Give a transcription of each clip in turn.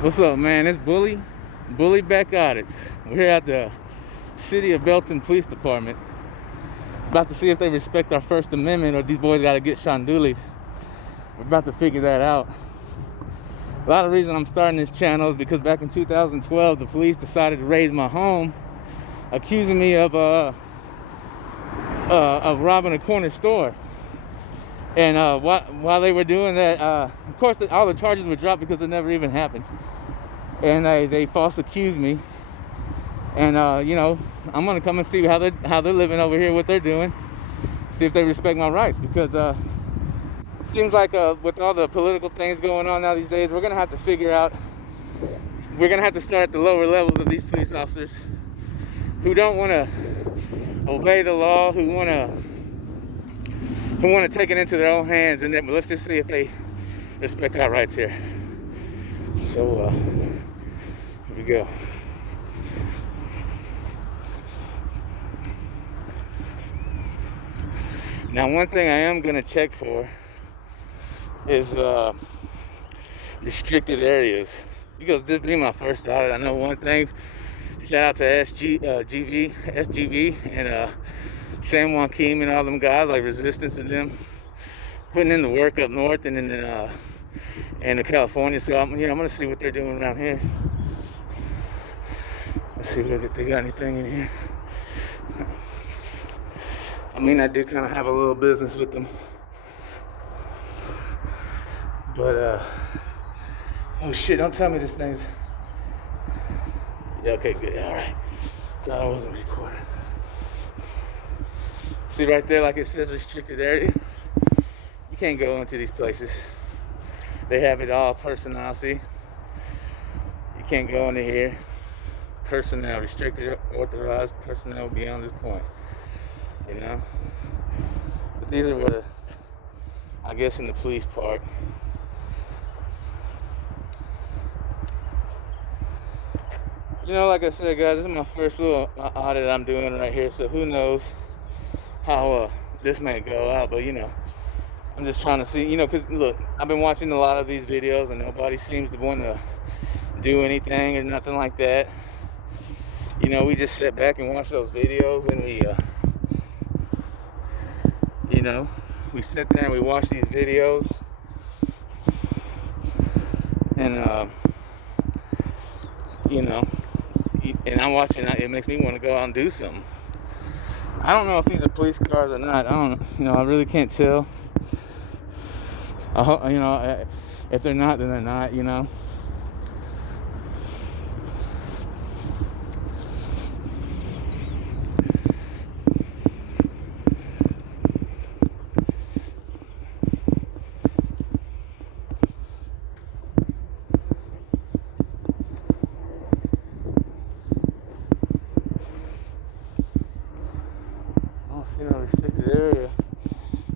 What's up, man? It's Bully back audits. We're at the City of Belton Police Department. About to see if they respect our First Amendment or these boys gotta get shandulied. We're about to figure that out. A lot of reason I'm starting this channel is because back in 2012, the police decided to raid my home, accusing me of robbing a corner store. And while they were doing that, of course, all the charges were dropped because it never even happened. And they false accused me. And you know, I'm gonna come and see how they're living over here, what they're doing, see if they respect my rights. Because seems like with all the political things going on now these days, we're gonna have to figure out. We're gonna have to start at the lower levels of these police officers who don't want to obey the law, who want to take it into their own hands, and then let's just see if they respect our rights here. So here we go. Now, one thing I am gonna check for is restricted areas, because this being my first audit, I know one thing. Shout out to SGV, and San Joaquin and all them guys, like Resistance and them, putting in the work up north and in California. So I'm gonna see what they're doing around here. Let's see if they got anything in here. I mean, I do kind of have a little business with them, but oh shit! Don't tell me this thing's. Yeah, okay, good. All right. Thought I wasn't recording. See right there, like it says restricted area. You can't go into these places. They have it all personnel. See, you can't go into here. Personnel, restricted, authorized personnel beyond this point. You know. But these are what, I guess, in the police part. You know, like I said, guys, this is my first little audit I'm doing right here, so who knows how this may go out. But, you know, I'm just trying to see, you know, because, look, I've been watching a lot of these videos, and nobody seems to want to do anything or nothing like that. You know, we just sit back and watch those videos, and we, you know, we sit there and we watch these videos, and, you know, and I'm watching, it makes me want to go out and do something. I don't know if these are police cars or not. I don't, you know, I really can't tell. You know, if they're not, then they're not, you know. Restricted area.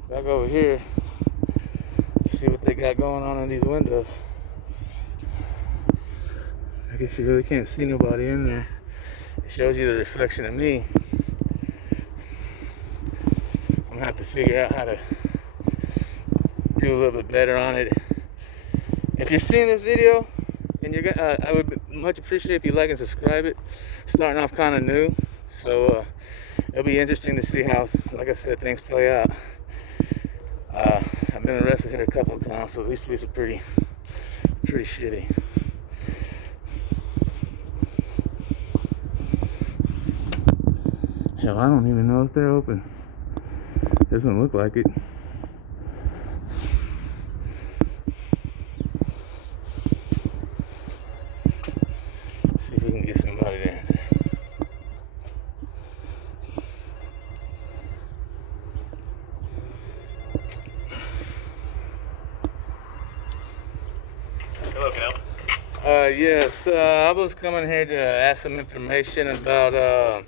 Back over here, see what they got going on in these windows. I guess you really can't see nobody in there. It shows you the reflection of me. I'm gonna have to figure out how to do a little bit better on it. If you're seeing this video, and you're gonna, I would much appreciate if you like and subscribe it. Starting off kind of new, so it'll be interesting to see how, like I said, things play out. I've been arrested here a couple of times, so these police are pretty shitty. Hell, I don't even know if they're open. Doesn't look like it. Let's see if we can get somebody to answer. Yes, I was coming here to ask some information about, well,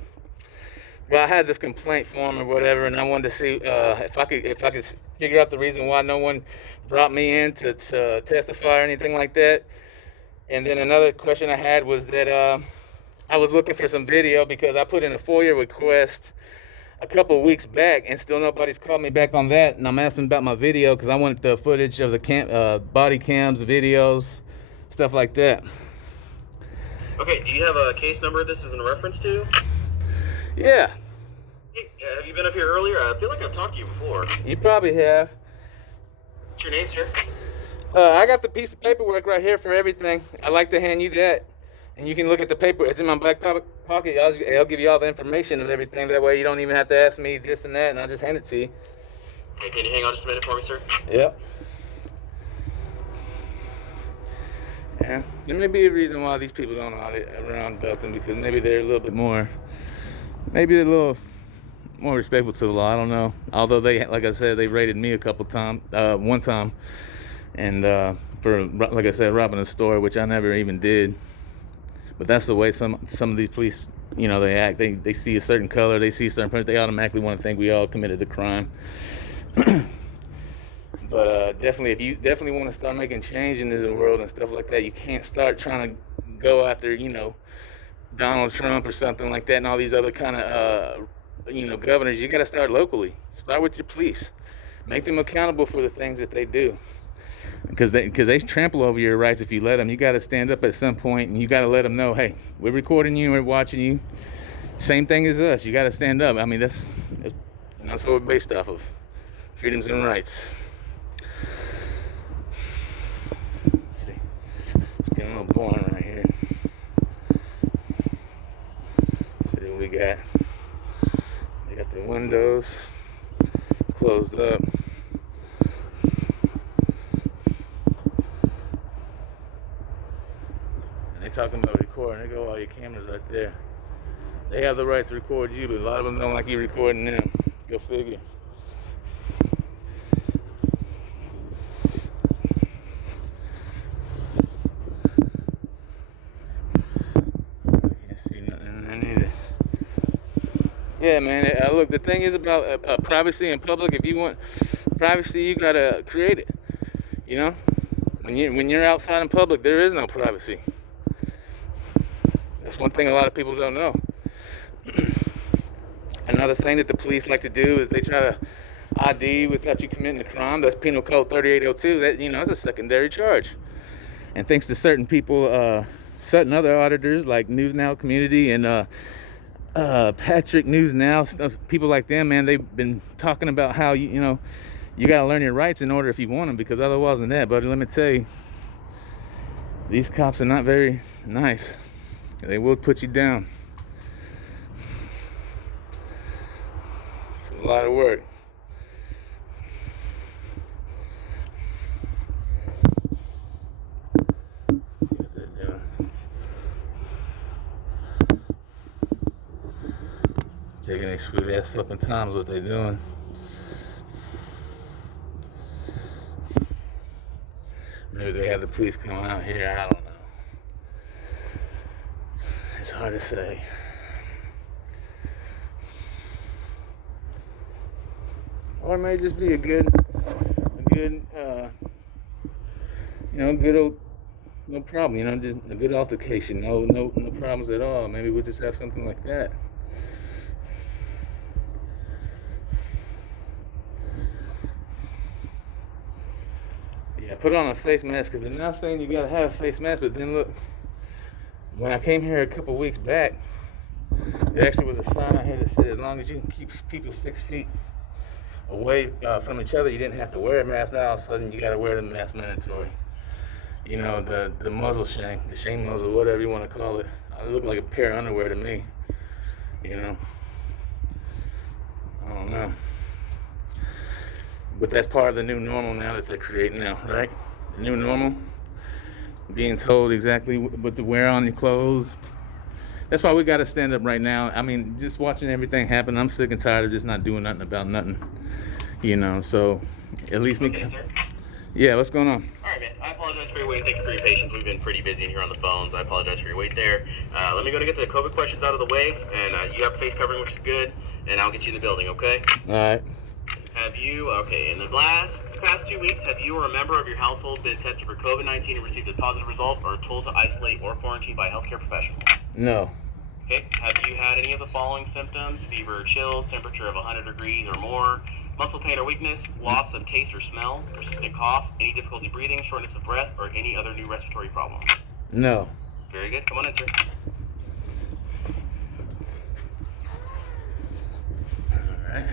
I had this complaint form or whatever, and I wanted to see if I could figure out the reason why no one brought me in to testify or anything like that. And then another question I had was that I was looking for some video because I put in a FOIA request a couple of weeks back, and still nobody's called me back on that. And I'm asking about my video because I want the footage of the body cams, videos, stuff like that. Okay, do you have a case number this is in reference to? Yeah. Hey, have you been up here earlier? I feel like I've talked to you before. You probably have. What's your name, sir? I got the piece of paperwork right here for everything. I'd like to hand you that. And you can look at the paper. It's in my back pocket. I'll give you all the information of everything. That way you don't even have to ask me this and that, and I'll just hand it to you. Hey, can you hang on just a minute for me, sir? Yep. Yeah, there may be a reason why these people don't audit around Belton, because maybe they're a little more respectful to the law. I don't know. Although they, like I said, they raided me a couple times, one time, and for, like I said, robbing a store, which I never even did. But that's the way some of these police, they act. They see a certain color, they see a certain person, they automatically want to think we all committed a crime. But definitely, if you definitely want to start making change in this world and stuff like that, you can't start trying to go after, Donald Trump or something like that and all these other kind of, governors. You got to start locally. Start with your police. Make them accountable for the things that they do. Because they trample over your rights if you let them. You got to stand up at some point and you got to let them know, hey, we're recording you, we're watching you. Same thing as us. You got to stand up. I mean, that's what we're based off of. Freedoms and rights. Let's see. It's getting a little boring right here. Let's see what we got. We got the windows closed up. They talking about recording. They go, all your cameras right there. They have the right to record you, but a lot of them don't like you recording them. Go figure. I can't see nothing in there neither. Yeah, man. Look, the thing is about privacy in public. If you want privacy, you gotta create it. When you're outside in public, there is no privacy. That's one thing a lot of people don't know. Another thing that the police like to do is they try to ID without you committing a crime. That's Penal Code 3802. That's a secondary charge. And thanks to certain people, certain other auditors like News Now Community and Patrick News Now, people like them, man, they've been talking about how you got to learn your rights in order if you want them, because otherwise than that, buddy, let me tell you, these cops are not very nice. They will put you down. It's a lot of work. See what they're doing. Taking their sweet ass fucking times what they're doing. Maybe they have the police coming out here, I don't know. It's hard to say. Or it may just be a good, good old, no problem, just a good altercation, no problems at all. Maybe we'll just have something like that. Yeah, put on a face mask, because they're not saying you gotta have a face mask, but then look, when I came here a couple weeks back, there actually was a sign out here that said as long as you can keep people 6 feet away from each other, you didn't have to wear a mask. Now all of a sudden you gotta wear the mask mandatory. The muzzle shank, the shame muzzle, whatever you want to call it. It looked like a pair of underwear to me. I don't know. But that's part of the new normal now that they're creating now, right? The new normal. Being told exactly what to wear on your clothes. That's why we got to stand up right now. I mean, just watching everything happen, I'm sick and tired of just not doing nothing about nothing. So at least me. Okay, sir. Yeah, what's going on? All right, man. I apologize for your wait. Thank you for your patience. We've been pretty busy in here on the phones. I apologize for your wait there. Let me go to get the COVID questions out of the way, and you have face covering, which is good, and I'll get you in the building, okay? All right. In the past 2 weeks, have you or a member of your household been tested for COVID-19 and received a positive result, or told to isolate or quarantine by a healthcare professional? No. Okay. Have you had any of the following symptoms? Fever, chills, temperature of 100 degrees or more, muscle pain or weakness, loss of taste or smell, persistent cough, any difficulty breathing, shortness of breath, or any other new respiratory problem? No. Very good. Come on in, sir. All right.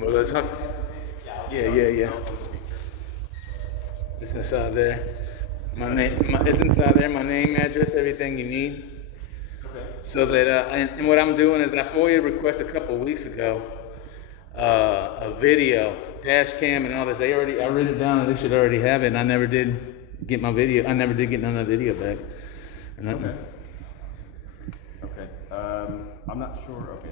Well, let's talk. Yeah. It's inside there. It's inside there. My name, address, everything you need. Okay. So that and what I'm doing is I FOIA requested a couple of weeks ago a video, dash cam, and all this. I wrote it down, and they should already have it. And I never did get my video. I never did get none of the video back. Okay. I'm not sure. Okay.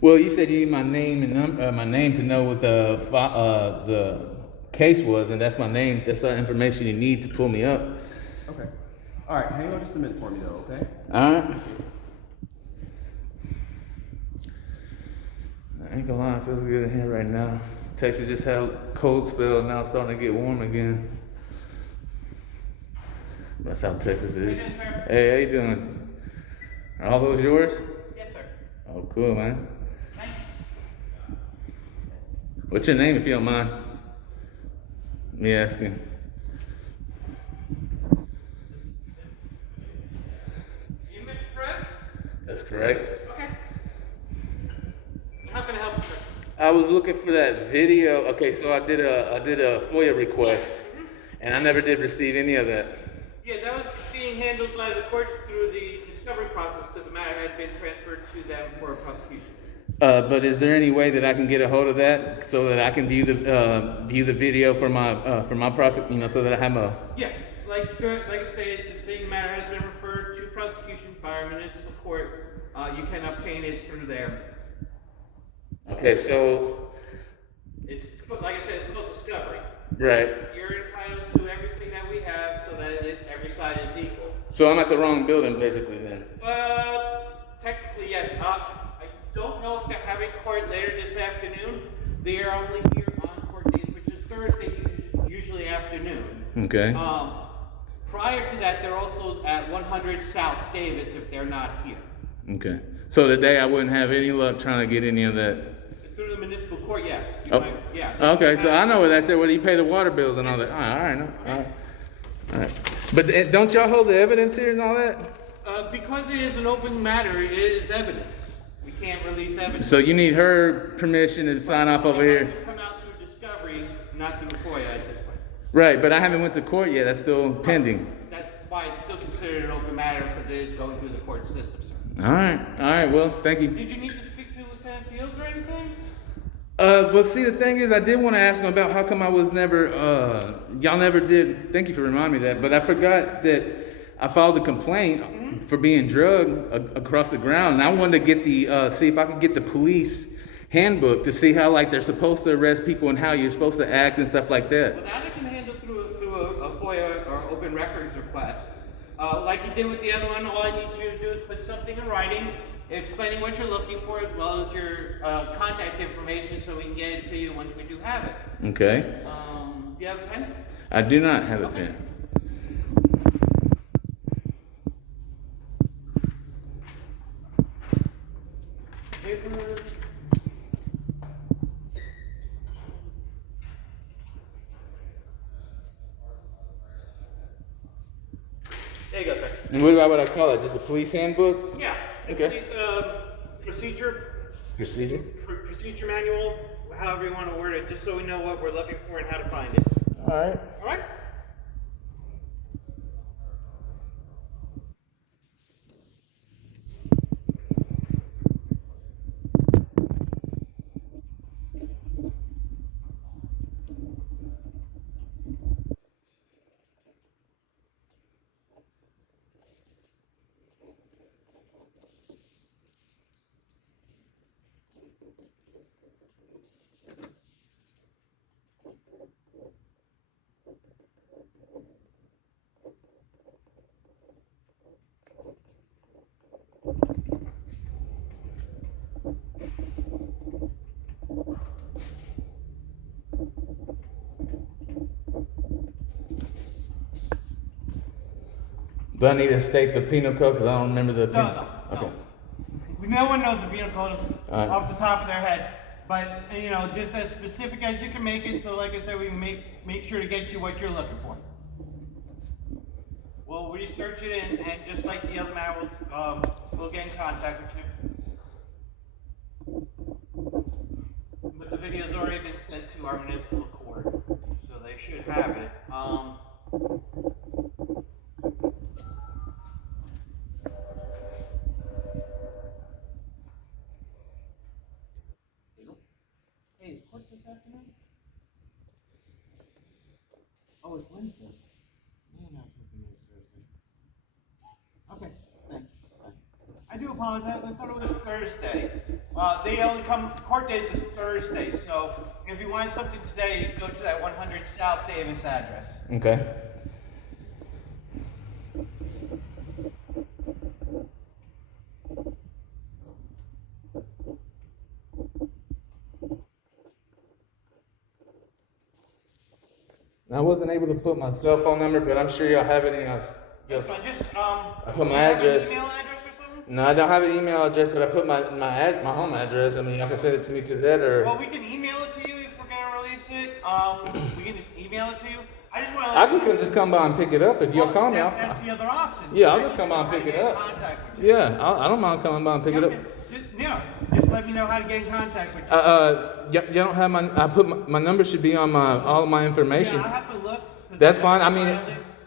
Well, you said you need my name and my name to know what the case was, and that's my name. That's the information you need to pull me up. Okay. All right. Hang on just a minute for me, though. Okay. All right. I ain't gonna lie, it feels good in here right now. Texas just had a cold spell, now it's starting to get warm again. That's how Texas is. Hey, how you doing? Are all those yours? Yes, sir. Oh, cool, man. What's your name, if you don't mind me asking? You, Mr. Perez? That's correct. Okay. How can I help you, sir? I was looking for that video. Okay, so I did a FOIA request, and I never did receive any of that. Yeah, that was being handled by the courts through the discovery process because the matter had been transferred to them for prosecution. But is there any way that I can get a hold of that so that I can view the video for my prosecution? So that I have a. Yeah, like I said, the same matter has been referred to prosecution by our municipal court. You can obtain it through there. Okay, so. It's like I said, it's called discovery. Right. You're entitled to everything that we have, so that every side is equal. So I'm at the wrong building, basically, then. Technically, yes. I don't know if they're having court later this afternoon. They are only here on court days, which is Thursday, usually afternoon. Okay. Prior to that, they're also at 100 South Davis if they're not here. Okay. So today I wouldn't have any luck trying to get any of that. Through the municipal court, yes. Yeah. Okay, so I know where that's at. Where you pay the water bills and all that. All right. All right. But don't y'all hold the evidence here and all that? Because it is an open matter, it is evidence. We can't release evidence. So you need her permission to sign off over It here. has to come out through discovery, not through FOIA at this point. Right, but I haven't went to court yet. That's still pending. That's why it's still considered an open matter because it is going through the court system, sir. All right. Well, thank you. Did you need to speak to Lieutenant Fields or anything? Well, see, the thing is, I did want to ask him about how come I was never, y'all never did, thank you for reminding me of that, but I forgot that I filed a complaint for being drugged across the ground, and I wanted to get see if I could get the police handbook to see how, like, they're supposed to arrest people and how you're supposed to act and stuff like that. Well, that I can handle through a FOIA or open records request. Like you did with the other one, all I need you to do is put something in writing explaining what you're looking for as well as your contact information so we can get it to you once we do have it. Okay. Do you have a pen? I do not have a pen. Paper. There you go, sir. And what I call it? Just a police handbook? Yeah. Okay. Police Procedure? procedure manual, however you want to word it, just so we know what we're looking for and how to find it. All right. All right? Do I need to state the penal code? Because I don't remember the penal. No. Okay. No one knows the penal code All right. off the top of their head. But you know, just as specific as you can make it. So, like I said, we can make sure to get you what you're looking for. We'll research it, and just like the other matter, we'll get in contact with you. But the video's already been sent to our municipal court, so they should have it. Hey, is court this afternoon? Oh, it's Wednesday. Man, I was hoping it was Thursday. Okay, thanks. Bye. I do apologize. I thought it was Thursday. They only come, court days is Thursday, so if you want something today, you can go to that 100 South Davis address. Okay. I wasn't able to put my cell phone number, but I'm sure y'all have it in That's fine. Just, I put my do you have an address. email address or something? No, I don't have an email address, but I put my home address. I mean, y'all can send it to me through that, or Well, we can email it to you if we're gonna release it. We can just email it to you. I just want to I let can just come by and pick it up if y'all call me. That's the other option. Yeah, I'll just come by and pick it up. Contact with you. Yeah, I don't mind coming by and pick it up. Just let me know how to get in contact with you. You don't have my. I put my number should be on all of my information. Yeah, I have to look. That's fine. I mean,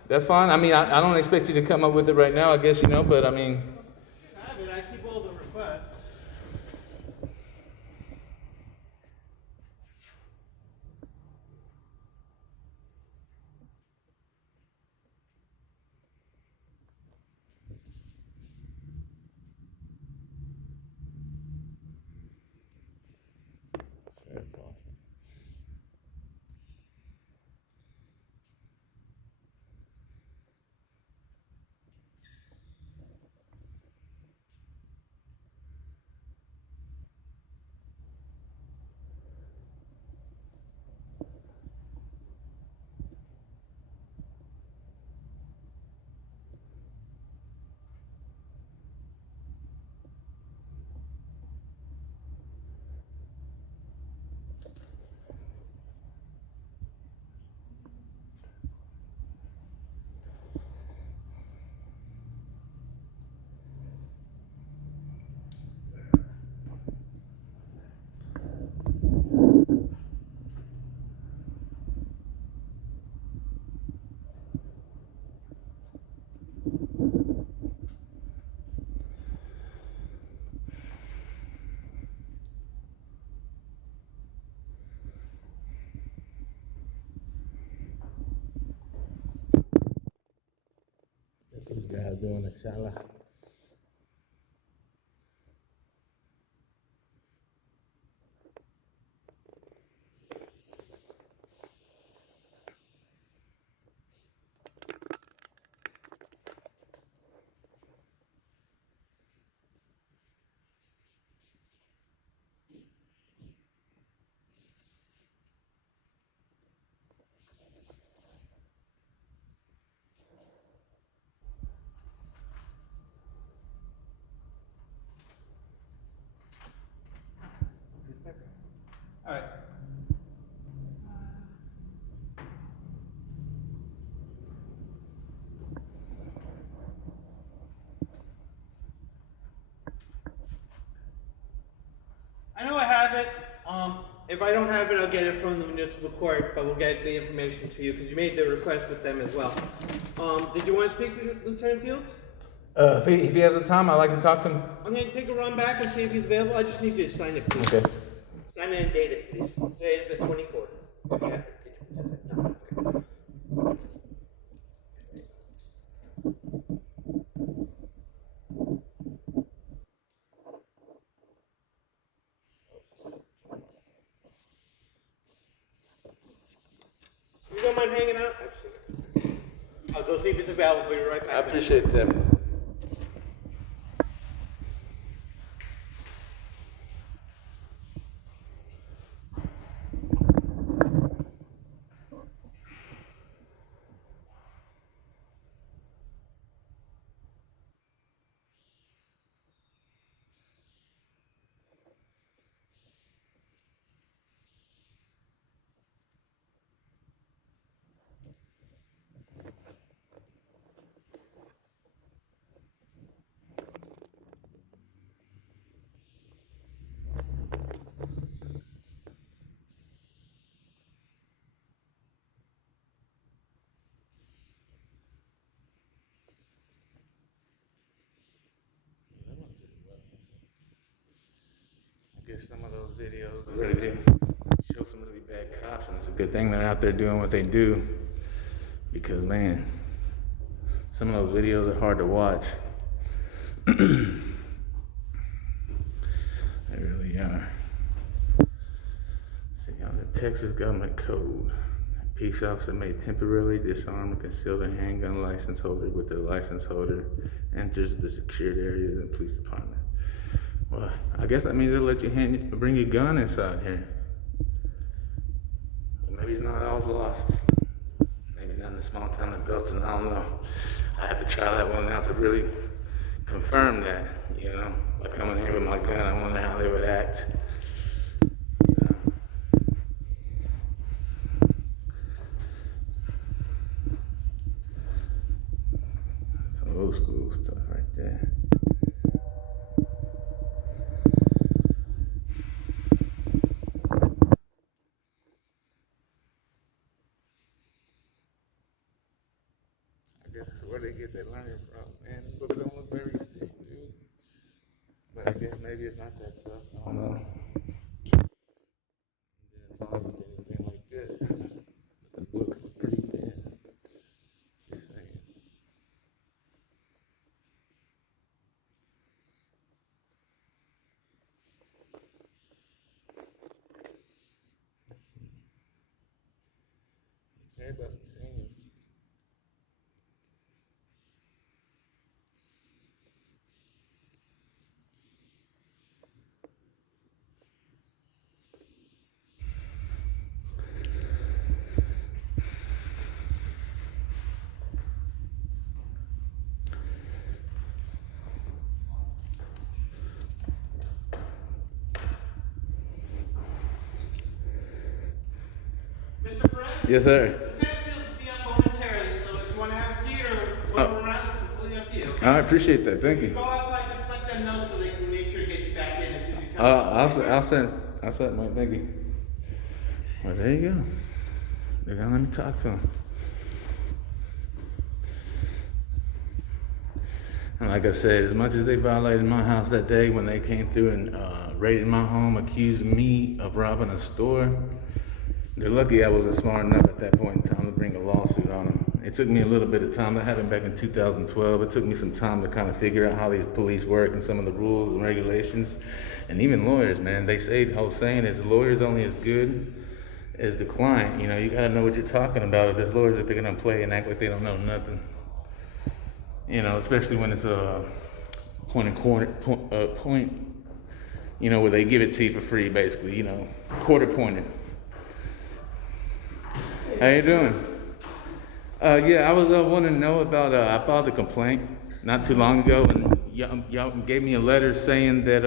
that's fine. I mean, I don't expect you to come up with it right now. I guess but I mean. I have it. I keep all the requests. These guys doing a shala. All right. I know I have it. If I don't have it, I'll get it from the municipal court, but we'll get the information to you because you made the request with them as well. Did you want to speak with Lieutenant Fields? If he has the time, I'd like to talk to him. I'm going to take a run back and see if he's available. I just need you to sign it, please. Okay. Sign it and date it, please. Today is the 24th. Okay. You don't mind hanging out? Actually, I'll go see if it's available. Be right back. I appreciate that. guess some of those videos really do show some really bad cops, and it's a good thing they're out there doing what they do, because man, some of those videos are hard to watch. They really are. See, on the Texas government code, a peace officer may temporarily disarm and conceal the handgun license holder with the license holder enters the secured areas in police department. Well, I guess that means they'll let you bring your gun inside here. Well, maybe it's not all lost. Maybe not in the small town of Belton, I don't know. I have to try that one out to really confirm that, you know. Like coming here with my gun, I wonder how they would act. You know? Some old school stuff right there. I guess that's where they get their learning from, man. Books don't look very deep, dude. But I guess maybe it's not that tough. I don't know. Didn't involve with anything like that. But the books look pretty thin. Just saying. Let's see. You care about the seniors. Mr. Perez? Yes, sir. The test will be up momentarily, so if you want to have a seat or wait around, it's completely up to you. Okay? I appreciate that. Thank you. Go outside, just let them know so they can make sure to get you back in as soon as you come. I'll send Mike. Thank you. Well, there you go. They're gonna let me talk to him. And like I said, as much as they violated my house that day when they came through and raided my home, accused me of robbing a store, they're lucky I wasn't smart enough at that point in time to bring a lawsuit on them. It took me a little bit of time. That happened back in 2012. It took me some time to kind of figure out how these police work and some of the rules and regulations. And even lawyers, man, they say, the whole saying is the lawyer's only as good as the client. You know, you gotta know what you're talking about. If there's lawyers that they're gonna play and act like they don't know nothing. You know, especially when it's a point, you know, where they give it to you for free, basically, you know, quarter pointed. How you doing? Yeah, I was wanting to know about, I filed a complaint not too long ago, and y'all gave me a letter saying that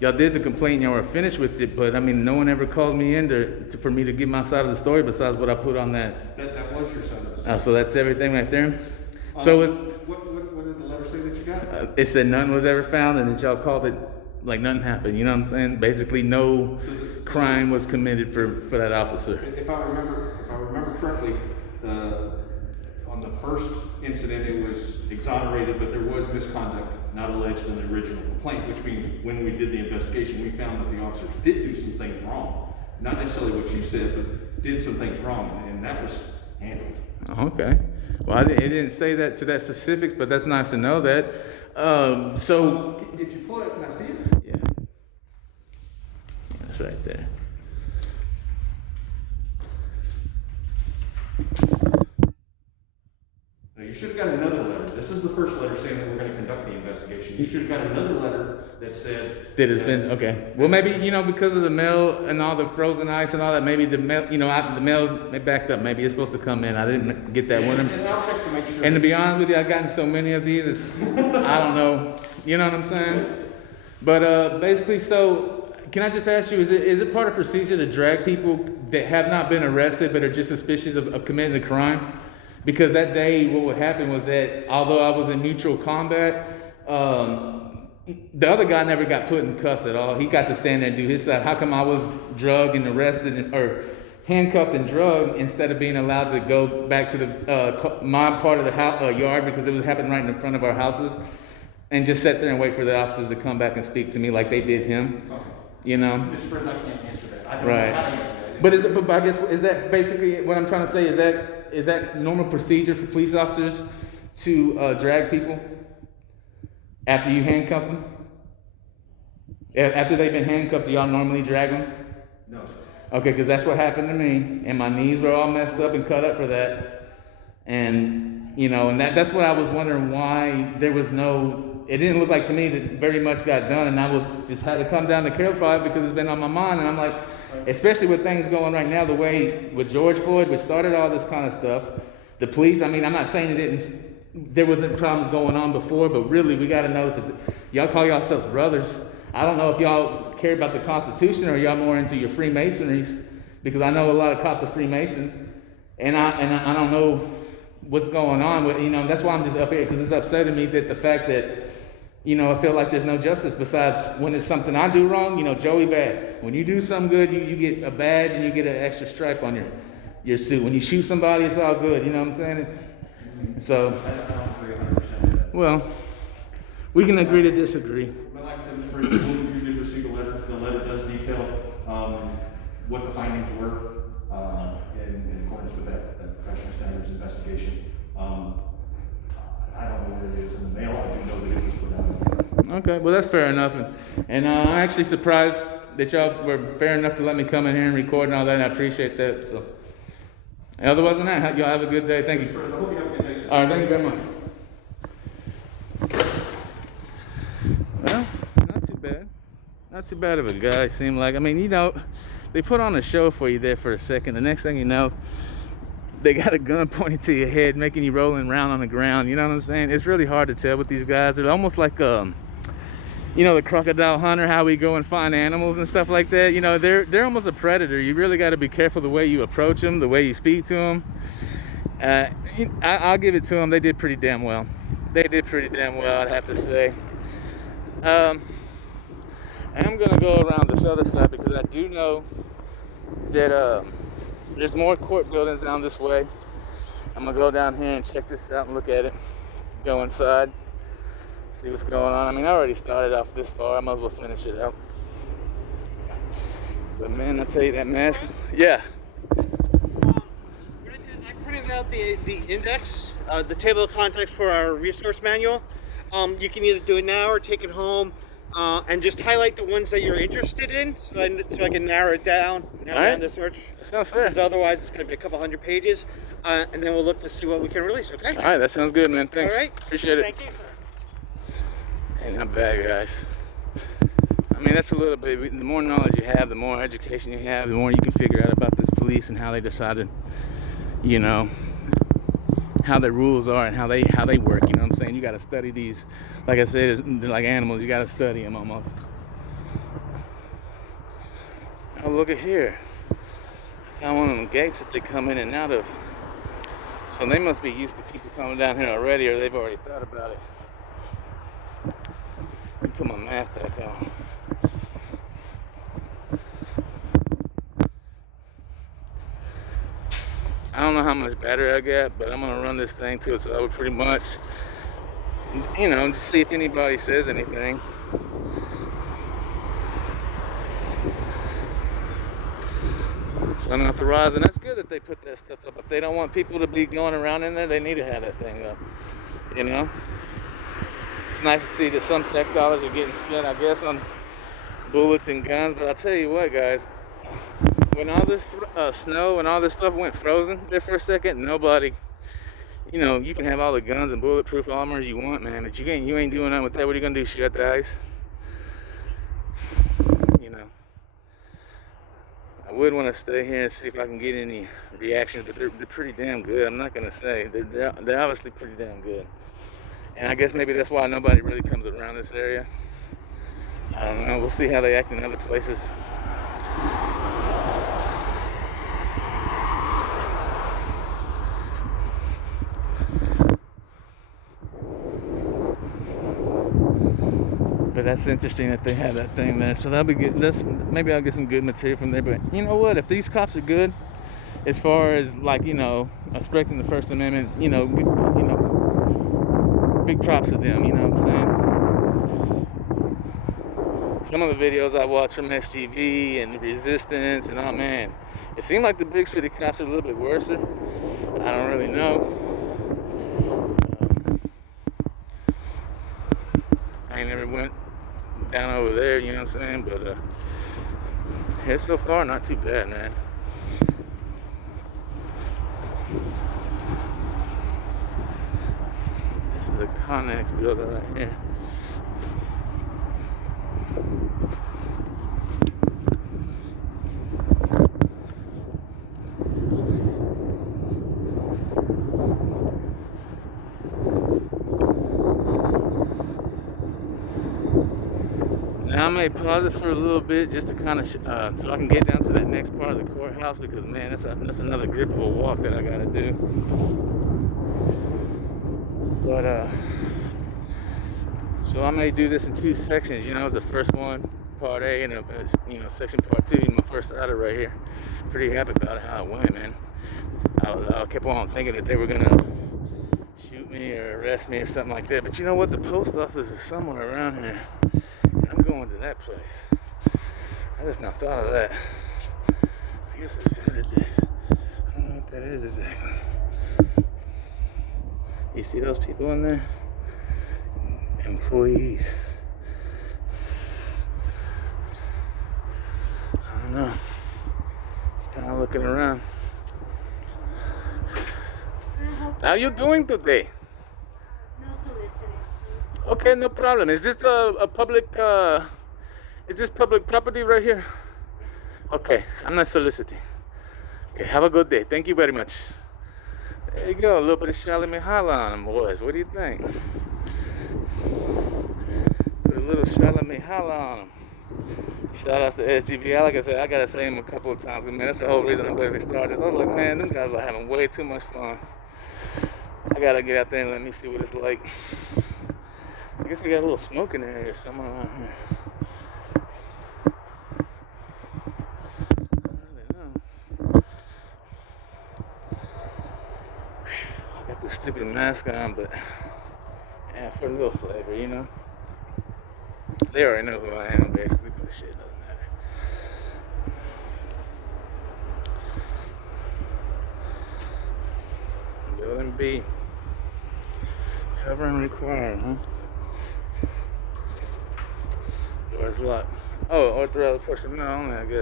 y'all did the complaint and y'all were finished with it, but I mean, no one ever called me in for me to give my side of the story besides what I put on that. That was your side of the story. So that's everything right there? So What did the letter say that you got? it said none was ever found, and that y'all called it like nothing happened, you know what I'm saying? Basically no crime was committed for that officer. If I remember correctly, on the first incident it was exonerated, but there was misconduct not alleged in the original complaint, which means when we did the investigation, we found that the officers did do some things wrong. Not necessarily what you said, but did some things wrong, and that was handled. Okay. Well, it didn't say that to that specifics, but that's nice to know that. So if you pull it, can I see it? Yeah. That's right there. Now, you should have got another letter. This is the first letter saying that we're going to conduct the investigation. You should have got another letter that said that it's been okay. Well, maybe, you know, because of the mail and all the frozen ice and all that, maybe the mail, you know, the mail they backed up. Maybe it's supposed to come in. I didn't get that one. And I'll check to make sure. And to be honest with you, I've gotten so many of these. It's, I don't know. You know what I'm saying? But basically, so can I just ask you, is it part of procedure to drag people that have not been arrested but are just suspicious of committing a crime? Because that day, what would happen was that although I was in mutual combat, the other guy never got put in cuffs at all. He got to stand there and do his side. How come I was drugged and arrested or handcuffed and drugged instead of being allowed to go back to the my part of the yard, because it was happening right in front of our houses, and just sit there and wait for the officers to come back and speak to me like they did him? You know? Mr. President, I can't answer that. I don't Right. know how to answer that. But I guess, is that basically what I'm trying to say? Is that normal procedure for police officers to drag people after you handcuff them? After they've been handcuffed, do y'all normally drag them? No, sir. Okay, because that's what happened to me, and my knees were all messed up and cut up for that. And you know, and that's what I was wondering, why there was no. It didn't look like to me that very much got done, and I was just had to come down to clarify it because it's been on my mind. And I'm like, especially with things going right now, the way with George Floyd, which started all this kind of stuff. The police. I mean, I'm not saying there wasn't problems going on before, but really we got to notice that y'all call yourselves brothers. I don't know if y'all care about the Constitution or y'all more into your Freemasonries, because I know a lot of cops are Freemasons, and I don't know what's going on with, you know, that's why I'm just up here, because it's upsetting me that the fact that, you know, I feel like there's no justice besides when it's something I do wrong. You know, Joey Bad. When you do something good, you get a badge and you get an extra stripe on your suit. When you shoot somebody, it's all good. You know what I'm saying? So, I don't agree 100% with that. well, we can agree to disagree. But like I said, Mr. President, we did receive a letter. The letter does detail what the findings were in accordance with that professional standards investigation. I don't know where it is in the mail. I do know that it was put out. Okay, well that's fair enough, and I'm actually surprised that y'all were fair enough to let me come in here and record and all that. And I appreciate that. So, otherwise than that, y'all have a good day. Thank you. I hope you have a good day, sir. All right, thank you very much. Well, not too bad. Not too bad of a guy, seemed like. I mean, you know, they put on a show for you there for a second. The next thing you know, they got a gun pointed to your head, making you rolling around on the ground. You know what I'm saying? It's really hard to tell with these guys. They're almost like, you know, the crocodile hunter, how we go and find animals and stuff like that. You know, they're almost a predator. You really got to be careful the way you approach them, the way you speak to them. I'll give it to them. They did pretty damn well. They did pretty damn well, I'd have to say. I'm going to go around this other side because I do know that there's more court buildings down this way. I'm going to go down here and check this out and look at it. Go inside, see what's going on. I mean, I already started off this far. I might as well finish it out. But man, I tell you that mask. Yeah. I printed out the index, the table of contents for our resource manual. You can either do it now or take it home and just highlight the ones that you're interested in, so I can narrow it down, the search. That sounds fair. Because otherwise, it's going to be a couple hundred pages, and then we'll look to see what we can release. Okay. All right, that sounds good, man. Thanks. All right. Appreciate it. Thank you, sir. Ain't not bad, guys. I mean, that's a little bit. The more knowledge you have, the more education you have, the more you can figure out about this police and how they decided, you know, how their rules are and how they work. You know what I'm saying? You got to study these. Like I said, they're like animals. You got to study them almost. Oh, look at here. I found one of them gates that they come in and out of. So they must be used to people coming down here already, or they've already thought about it. Let me put my mask back on. I don't know how much battery I got, but I'm gonna run this thing till it's over pretty much. You know, just see if anybody says anything. So unauthorized, and that's good that they put that stuff up. If they don't want people to be going around in there, they need to have that thing up. You know? It's nice to see that some tax dollars are getting spent, I guess, on bullets and guns, but I'll tell you what, guys. When all this snow and all this stuff went frozen there for a second, nobody, you know, you can have all the guns and bulletproof armor you want, man, but you ain't doing nothing with that. What are you gonna do, shoot the ice? You know, I would want to stay here and see if I can get any reactions, but they're pretty damn good. I'm not gonna say they're obviously pretty damn good, and I guess maybe that's why nobody really comes around this area. I don't know. We'll see how they act in other places. But that's interesting that they have that thing there. So that'll be good. Maybe I'll get some good material from there. But you know what? If these cops are good, as far as like, you know, respecting the First Amendment, you know, big props to them. You know what I'm some of the videos I watch from SGV and Resistance, and oh man, it seemed like the big city cops are a little bit worse. I don't really know. I ain't never went down over there, you know what I'm saying? But here so far, not too bad, man. This is a Connex building right here. Now I may pause it for a little bit just to kind of so I can get down to that next part of the courthouse, because man, that's another grip of a walk that I gotta do. But so I may do this in 2 sections. You know, it's the first one, part A, and section part 2. My first audit right here. Pretty happy about how it went, man. I kept on thinking that they were gonna shoot me or arrest me or something like that. But you know what? The post office is somewhere around here. I'm going to that place. I just not thought of that. I guess it's Vendor Days. I don't know what that is exactly. You see those people in there? Employees. I don't know. Just kind of looking around. How you doing today? No soliciting. Okay, no problem. Is this a public, is this public property right here? Okay, I'm not soliciting. Okay, have a good day. Thank you very much. There you go, a little bit of Charlie Mihala on them, boys. What do you think? Put a little Charlie Mihala on them. Shout out to SGV. Like I said, I gotta say him a couple of times, but man, that's the whole reason I'm basically started. I was like, man, them guys are having way too much fun. I gotta get out there and let me see what it's like. I guess we got a little smoke in the area somewhere around here. I don't really know. I got this stupid mask on, but yeah, for a little flavor, you know. They already know who I am, basically, but the shit doesn't matter. Building B. Covering required, huh? Door's locked. Oh, authorized personnel only, I guess.